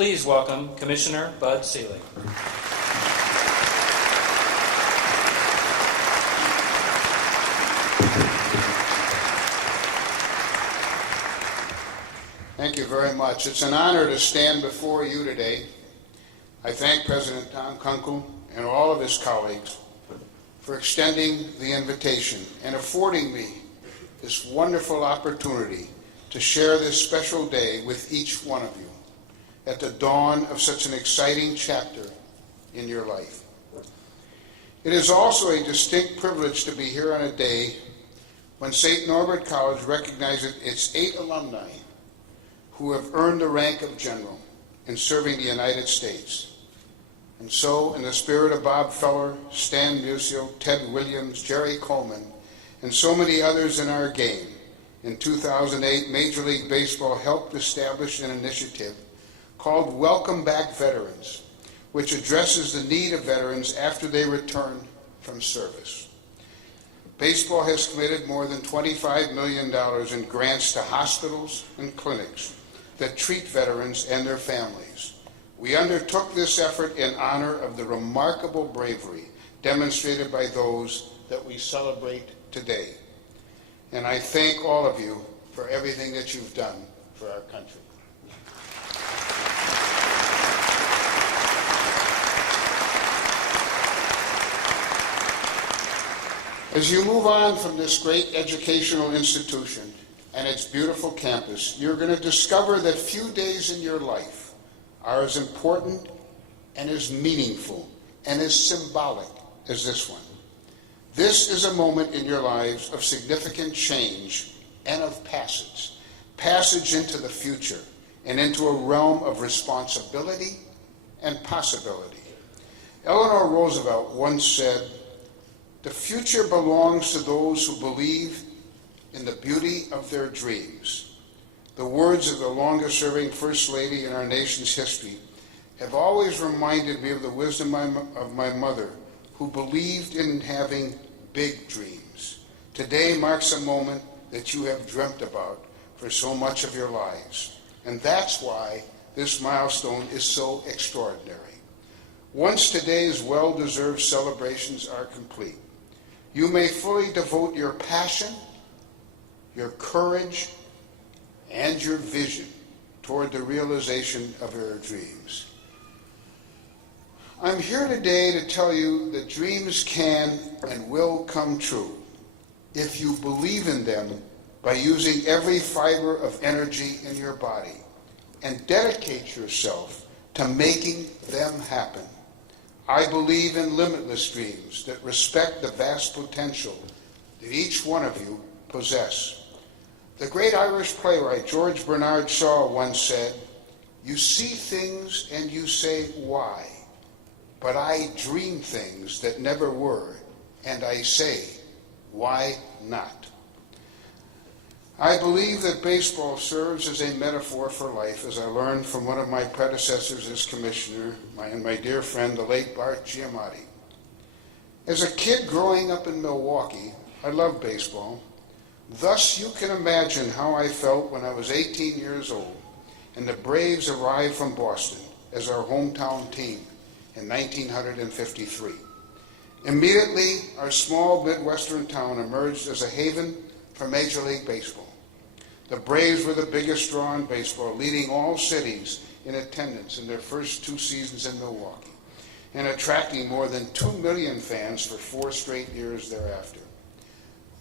Please welcome Commissioner Bud Selig. Thank you very much. It's an honor to stand before you today. I thank President Tom Kunkel and all of his colleagues for extending the invitation and affording me this wonderful opportunity to share this special day with each one of you at the dawn of such an exciting chapter in your life. It is also a distinct privilege to be here on a day when St. Norbert College recognizes its 8 alumni who have earned the rank of general in serving the United States. And so, in the spirit of Bob Feller, Stan Musial, Ted Williams, Jerry Coleman, and so many others in our game, in 2008, Major League Baseball helped establish an initiative called Welcome Back Veterans, which addresses the need of veterans after they return from service. Baseball has committed more than $25 million in grants to hospitals and clinics that treat veterans and their families. We undertook this effort in honor of the remarkable bravery demonstrated by those that we celebrate today. And I thank all of you for everything that you've done for our country. As you move on from this great educational institution and its beautiful campus, you're going to discover that few days in your life are as important and as meaningful and as symbolic as this one. This is a moment in your lives of significant change and of passage into the future and into a realm of responsibility and possibility. Eleanor Roosevelt once said, "The future belongs to those who believe in the beauty of their dreams." The words of the longest-serving First Lady in our nation's history have always reminded me of the wisdom of my mother, who believed in having big dreams. Today marks a moment that you have dreamt about for so much of your lives. And that's why this milestone is so extraordinary. Once today's well-deserved celebrations are complete, you may fully devote your passion, your courage, and your vision toward the realization of your dreams. I'm here today to tell you that dreams can and will come true if you believe in them by using every fiber of energy in your body and dedicate yourself to making them happen. I believe in limitless dreams that respect the vast potential that each one of you possess. The great Irish playwright George Bernard Shaw once said, "You see things and you say, why? But I dream things that never were, and I say, why not?" I believe that baseball serves as a metaphor for life, as I learned from one of my predecessors as commissioner, my dear friend, the late Bart Giamatti. As a kid growing up in Milwaukee, I loved baseball. Thus, you can imagine how I felt when I was 18 years old and the Braves arrived from Boston as our hometown team in 1953. Immediately, our small Midwestern town emerged as a haven for Major League Baseball. The Braves were the biggest draw in baseball, leading all cities in attendance in their first 2 seasons in Milwaukee, and attracting more than 2 million fans for 4 straight years thereafter.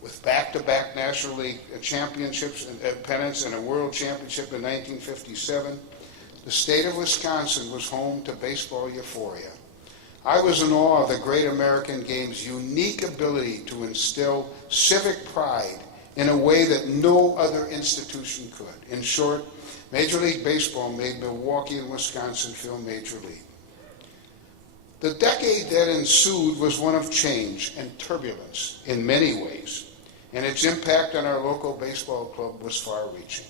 With back-to-back National League championships and pennants and a World Championship in 1957, the state of Wisconsin was home to baseball euphoria. I was in awe of the great American game's unique ability to instill civic pride in a way that no other institution could. In short, Major League Baseball made Milwaukee and Wisconsin feel Major League. The decade that ensued was one of change and turbulence in many ways, and its impact on our local baseball club was far-reaching.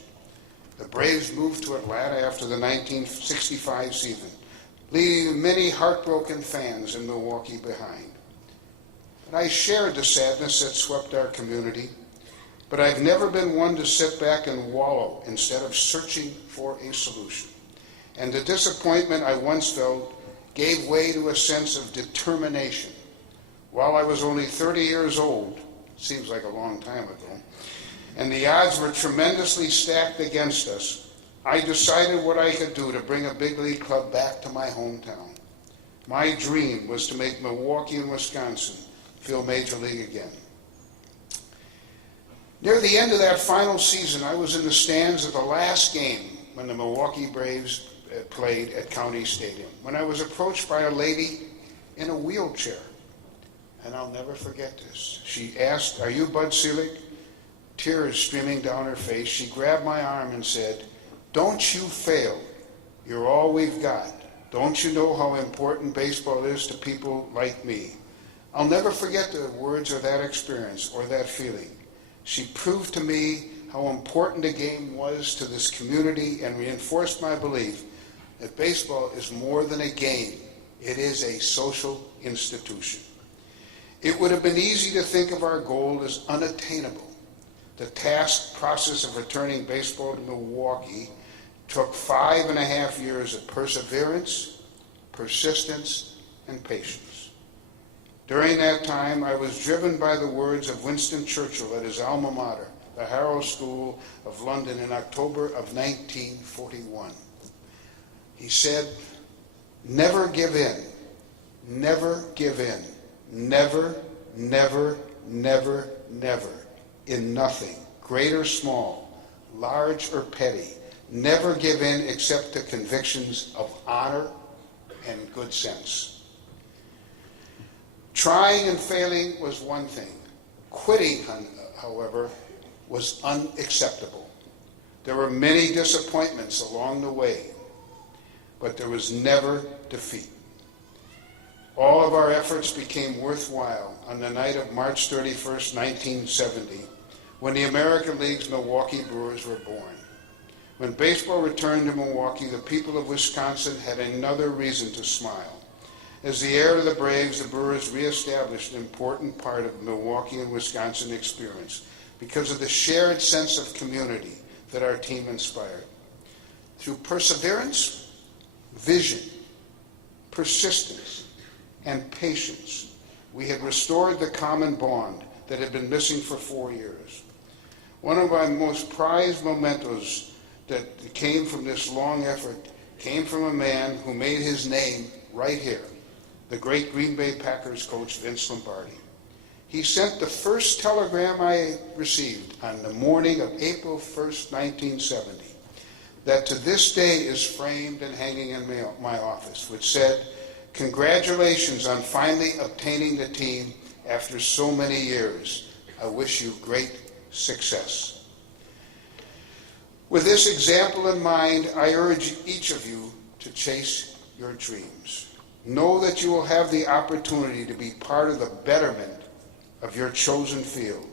The Braves moved to Atlanta after the 1965 season, leaving many heartbroken fans in Milwaukee behind. And I shared the sadness that swept our community, but I've never been one to sit back and wallow instead of searching for a solution. and the disappointment I once felt gave way to a sense of determination. While I was only 30 years old, seems like a long time ago, and the odds were tremendously stacked against us, I decided what I could do to bring a big league club back to my hometown. My dream was to make Milwaukee and Wisconsin feel Major League again. Near the end of that final season, I was in the stands of the last game when the Milwaukee Braves played at County Stadium, when I was approached by a lady in a wheelchair. And I'll never forget this. She asked, "Are you Bud Selig?" Tears streaming down her face, she grabbed my arm and said, "Don't you fail. You're all we've got. Don't you know how important baseball is to people like me?" I'll never forget the words of that experience or that feeling. She proved to me how important the game was to this community and reinforced my belief that baseball is more than a game. It is a social institution. It would have been easy to think of our goal as unattainable. The task process of returning baseball to Milwaukee took 5.5 years of perseverance, persistence, and patience. During that time, I was driven by the words of Winston Churchill at his alma mater, the Harrow School of London, in October of 1941. He said, "Never give in, never give in, never, never, never, never, in nothing, great or small, large or petty. Never give in except to convictions of honor and good sense." Trying and failing was one thing. Quitting, however, was unacceptable. There were many disappointments along the way, but there was never defeat. All of our efforts became worthwhile on the night of March 31st, 1970, when the American League's Milwaukee Brewers were born. When baseball returned to Milwaukee, the people of Wisconsin had another reason to smile. As the heir to the Braves, the Brewers reestablished an important part of the Milwaukee and Wisconsin experience because of the shared sense of community that our team inspired. Through perseverance, vision, persistence, and patience, we had restored the common bond that had been missing for 4 years. One of our most prized mementos that came from this long effort came from a man who made his name right here, the great Green Bay Packers coach Vince Lombardi. He sent the first telegram I received on the morning of April 1st, 1970, that to this day is framed and hanging in my office, which said, "Congratulations on finally obtaining the team after so many years. I wish you great success." With this example in mind, I urge each of you to chase your dreams. Know that you will have the opportunity to be part of the betterment of your chosen field.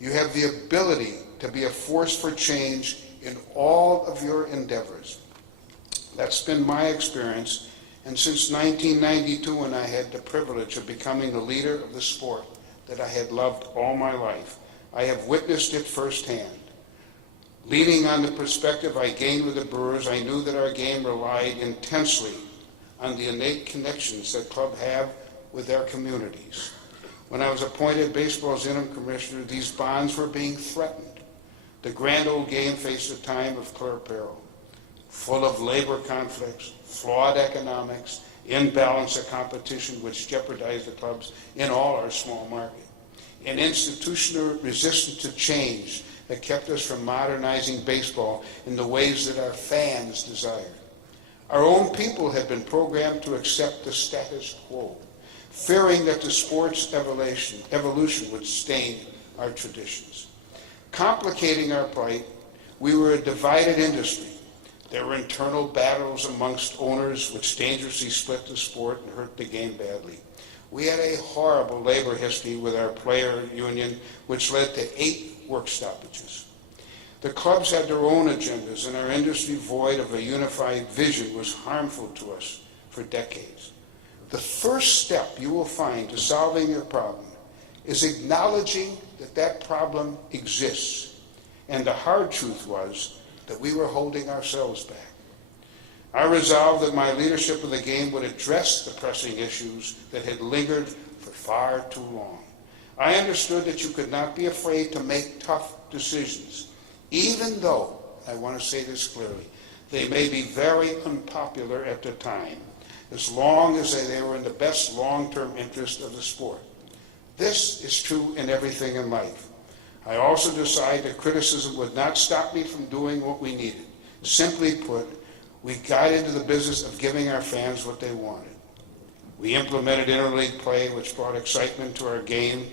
You have the ability to be a force for change in all of your endeavors. That's been my experience, and since 1992, when I had the privilege of becoming the leader of the sport that I had loved all my life, I have witnessed it firsthand. Leaning on the perspective I gained with the Brewers, I knew that our game relied intensely on the innate connections that clubs have with their communities. When I was appointed baseball's interim commissioner, these bonds were being threatened. The grand old game faced a time of clear peril, full of labor conflicts, flawed economics, imbalance of competition which jeopardized the clubs in all our small market, and institutional resistance to change that kept us from modernizing baseball in the ways that our fans desired. Our own people had been programmed to accept the status quo, fearing that the sport's evolution would stain our traditions. Complicating our plight, we were a divided industry. There were internal battles amongst owners which dangerously split the sport and hurt the game badly. We had a horrible labor history with our player union, which led to 8 work stoppages. The clubs had their own agendas, and our industry, void of a unified vision, was harmful to us for decades. The first step you will find to solving your problem is acknowledging that that problem exists. And the hard truth was that we were holding ourselves back. I resolved that my leadership of the game would address the pressing issues that had lingered for far too long. I understood that you could not be afraid to make tough decisions, even though, I want to say this clearly, they may be very unpopular at the time, as long as they were in the best long-term interest of the sport. This is true in everything in life. I also decided that criticism would not stop me from doing what we needed. Simply put, we got into the business of giving our fans what they wanted. We implemented interleague play, which brought excitement to our game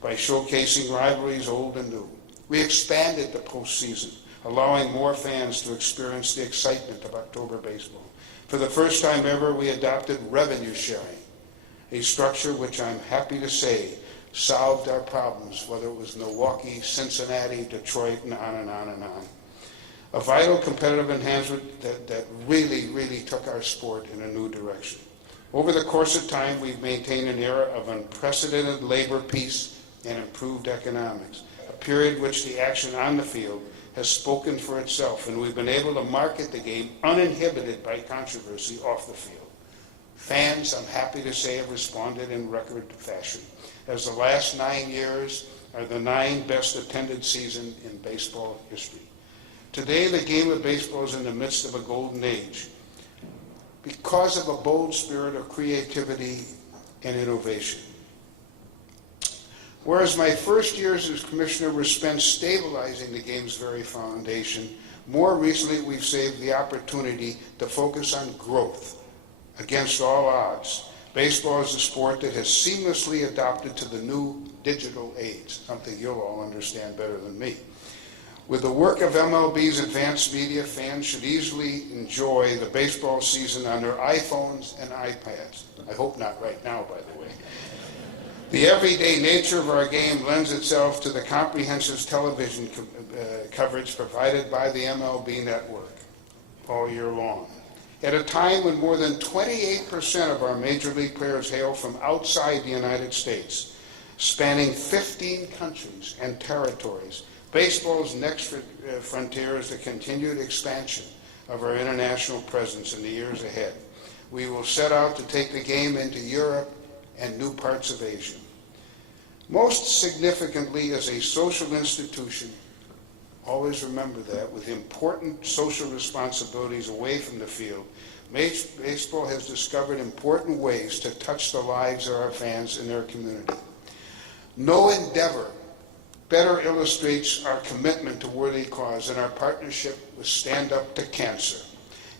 by showcasing rivalries old and new. We expanded the postseason, allowing more fans to experience the excitement of October baseball. For the first time ever, we adopted revenue sharing, a structure which I'm happy to say solved our problems, whether it was Milwaukee, Cincinnati, Detroit, and on and on and on. A vital competitive enhancement that really took our sport in a new direction. Over the course of time, we've maintained an era of unprecedented labor peace and improved economics, a period which the action on the field has spoken for itself, and we've been able to market the game uninhibited by controversy off the field. Fans, I'm happy to say, have responded in record fashion, as the last 9 years are the 9 best attended season in baseball history. Today, the game of baseball is in the midst of a golden age because of a bold spirit of creativity and innovation. Whereas my first years as commissioner were spent stabilizing the game's very foundation, more recently we've saved the opportunity to focus on growth against all odds. Baseball is a sport that has seamlessly adopted to the new digital age, something you'll all understand better than me. With the work of MLB's advanced media, fans should easily enjoy the baseball season on their iPhones and iPads. I hope not right now, by the way. The everyday nature of our game lends itself to the comprehensive television coverage provided by the MLB network all year long. At a time when more than 28% of our major league players hail from outside the United States, spanning 15 countries and territories, baseball's next frontier is the continued expansion of our international presence in the years ahead. We will set out to take the game into Europe and new parts of Asia. Most significantly, as a social institution, always remember that, with important social responsibilities away from the field, baseball has discovered important ways to touch the lives of our fans and their community. No endeavor better illustrates our commitment to worthy cause than our partnership with Stand Up to Cancer.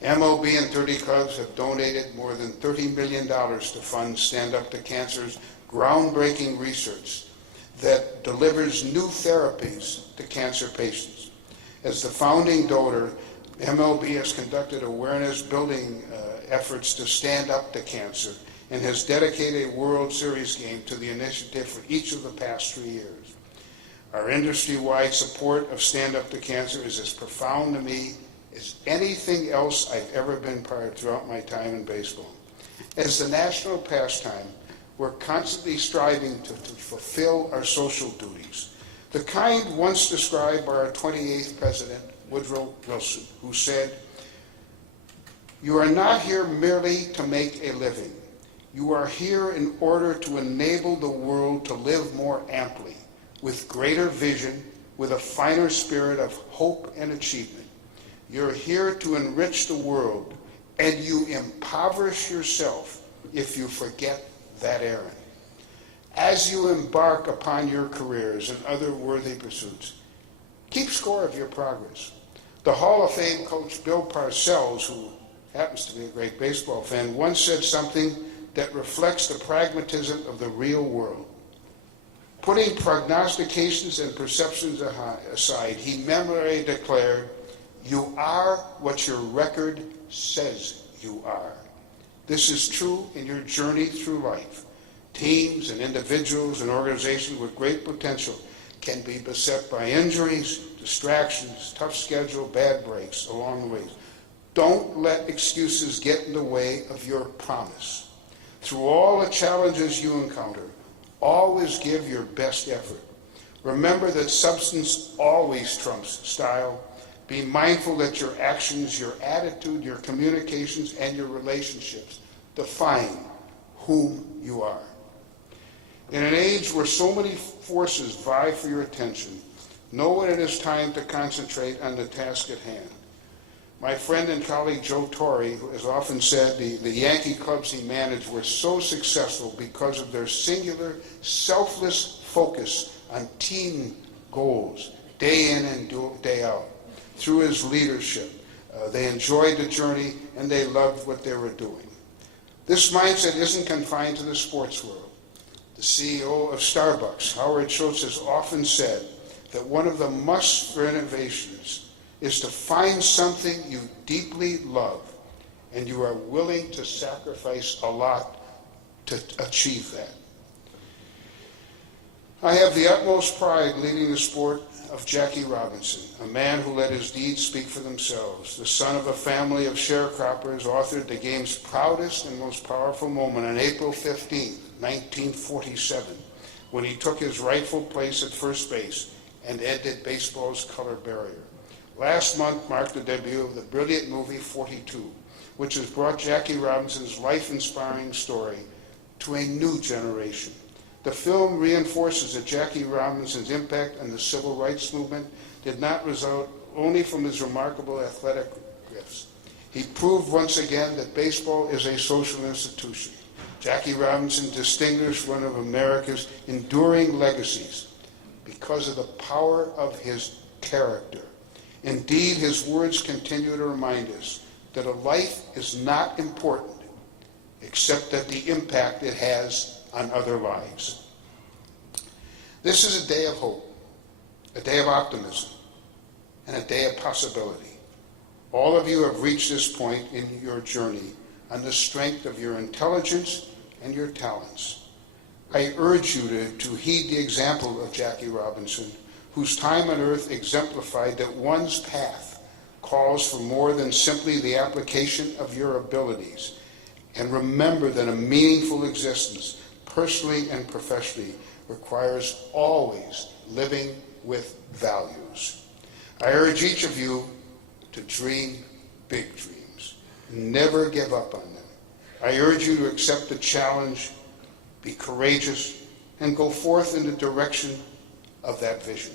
MLB and 30 clubs have donated more than $30 million to fund Stand Up to Cancer's groundbreaking research that delivers new therapies to cancer patients. As the founding donor, MLB has conducted awareness-building efforts to stand up to cancer and has dedicated a World Series game to the initiative for each of the past 3 years. Our industry-wide support of Stand Up to Cancer is as profound to me as anything else I've ever been part of throughout my time in baseball. As the national pastime, we're constantly striving to fulfill our social duties, the kind once described by our 28th president, Woodrow Wilson, who said, "You are not here merely to make a living. You are here in order to enable the world to live more amply, with greater vision, with a finer spirit of hope and achievement. You're here to enrich the world, and you impoverish yourself if you forget that errand. As you embark upon your careers and other worthy pursuits, keep score of your progress." The Hall of Fame coach Bill Parcells, who happens to be a great baseball fan, once said something that reflects the pragmatism of the real world. Putting prognostications and perceptions aside, he memorably declared, "You are what your record says you are." This is true in your journey through life. Teams and individuals and organizations with great potential can be beset by injuries, distractions, tough schedule, bad breaks along the way. Don't let excuses get in the way of your promise. Through all the challenges you encounter, always give your best effort. Remember that substance always trumps style. Be mindful that your actions, your attitude, your communications, and your relationships define whom you are. In an age where so many forces vie for your attention, know when it is time to concentrate on the task at hand. My friend and colleague Joe Torre has often said the Yankee clubs he managed were so successful because of their singular, selfless focus on team goals, day in and day out. Through his leadership, they enjoyed the journey and they loved what they were doing. This mindset isn't confined to the sports world. The CEO of Starbucks, Howard Schultz, has often said that one of the musts for innovations is to find something you deeply love and you are willing to sacrifice a lot to achieve that. I have the utmost pride leading the sport of Jackie Robinson, a man who let his deeds speak for themselves. The son of a family of sharecroppers, authored the game's proudest and most powerful moment on April 15, 1947, when he took his rightful place at first base and ended baseball's color barrier. Last month marked the debut of the brilliant movie 42, which has brought Jackie Robinson's life-inspiring story to a new generation. The film reinforces that Jackie Robinson's impact on the civil rights movement did not result only from his remarkable athletic gifts. He proved once again that baseball is a social institution. Jackie Robinson distinguished one of America's enduring legacies because of the power of his character. Indeed, his words continue to remind us that a life is not important except that the impact it has on other lives. This is a day of hope, a day of optimism, and a day of possibility. All of you have reached this point in your journey on the strength of your intelligence and your talents. I urge you to heed the example of Jackie Robinson, whose time on earth exemplified that one's path calls for more than simply the application of your abilities. And remember that a meaningful existence, personally and professionally, requires always living with values. I urge each of you to dream big dreams. Never give up on them. I urge you to accept the challenge, be courageous, and go forth in the direction of that vision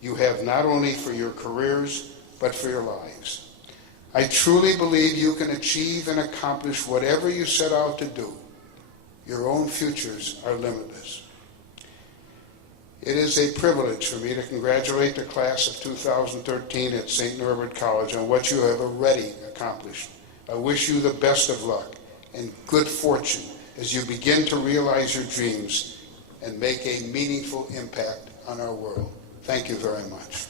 you have not only for your careers, but for your lives. I truly believe you can achieve and accomplish whatever you set out to do. Your own futures are limitless. It is a privilege for me to congratulate the class of 2013 at St. Norbert College on what you have already accomplished. I wish you the best of luck and good fortune as you begin to realize your dreams and make a meaningful impact on our world. Thank you very much.